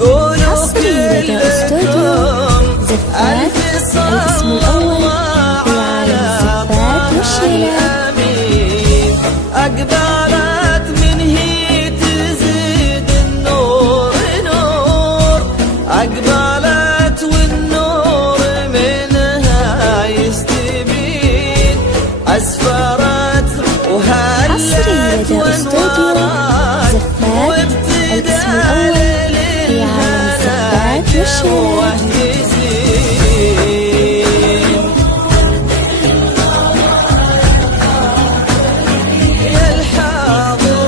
قولوا كلكم ألف صلى الله على طه الأمين. أقبلت من هي تزيد النور نور، أقبلت والنور منها يستبين، أسفرت وهلت وانورت وابتدى للهنا جوه يزين. يا الحاضرين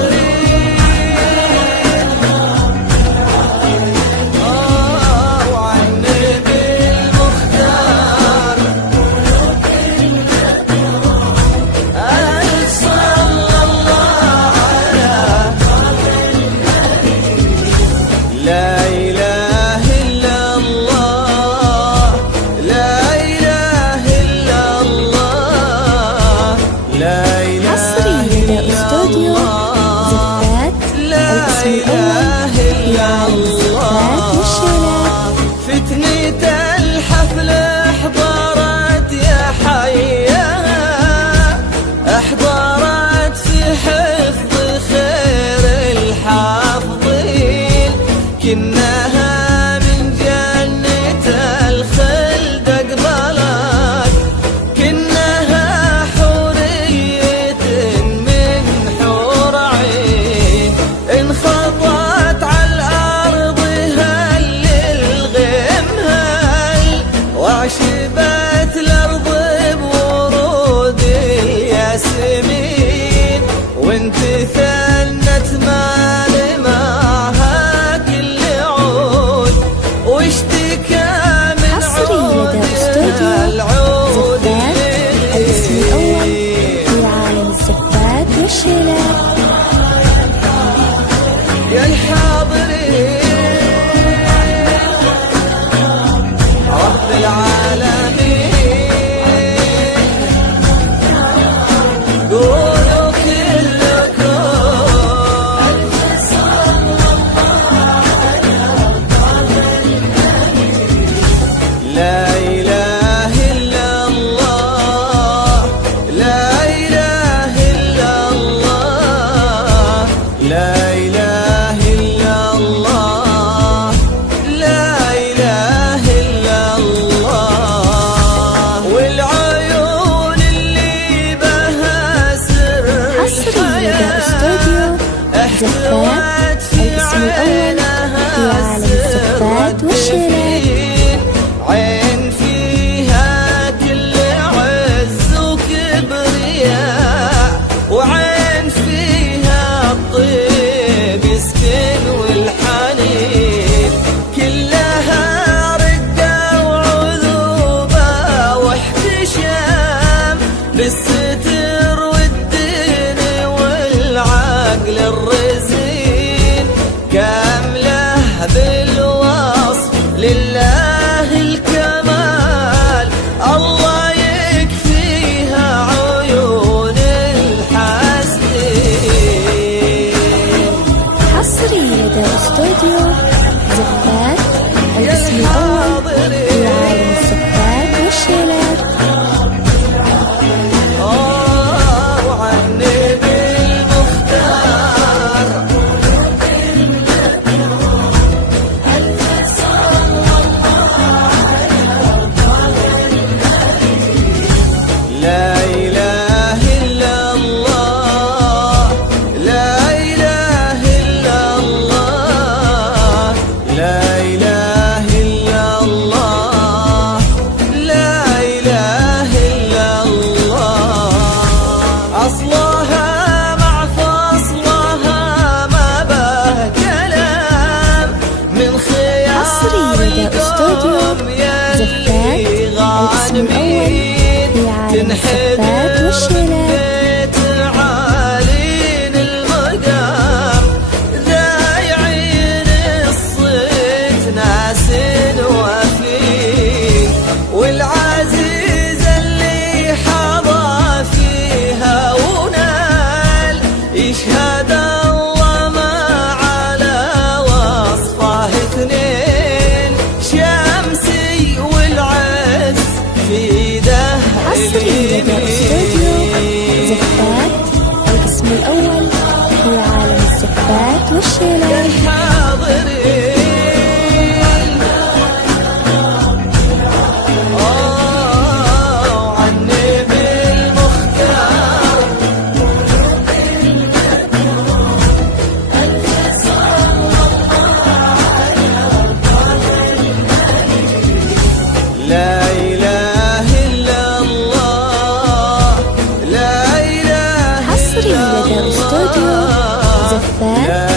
وعن النبي المختار ألف صلى الله على لا إله إلا الله، لا إله إلا الله، لا إله إلا الله، لا إله إلا الله. فتنة الحفل احضرت يا حيها، احضرت في حفظ خير الحافظين، كنها من جنة الخلد أقبلت، كنها حورية من حور عين، انخطت على الأرض هل الغيم هل، وعشبت الأرض بورود الياسمين، وانت ثنت مال معها كل عود، واشتكى من عودها العود الاسم الأول في عالم الزفات والشيلات. يا الحاضرين رب العالمين قولوا كلكم لا إله إلا الله، لا إله إلا الله، لا إله إلا الله، لا إله إلا الله. والعيون اللي بها سر الحياة احتوت في عينها سر الدفين، عين فيها كل عز وكبرياء، وعين فيها الطيب يسكن والحنين، كلها رقة وعذوبة واحتشام للستر والدين والعقل الرزين، كاملة بالوصف لله الكمال، الله يكفيها عيون الحاسدين. حصري لدى استوديو زفات الاسم الأول في عالم الزفات والشيلات. وعن النبي المختار لا إله إلا الله، لا إله إلا الله، لا إله إلا الله، لا إله إلا الله. أصلها مع فصلها ما به كلام، من حصري خيار لدى استوديو القوم زفات يلي الاسم الأول غانمين، في عالم تنحدر الزفات والشيلات. بيت عالين المقام، ذايعين الصيت ناس وفين، والعزيز اللي حظى فيها ونال، يشهد الله ما على وصفه اثنين. الوفاء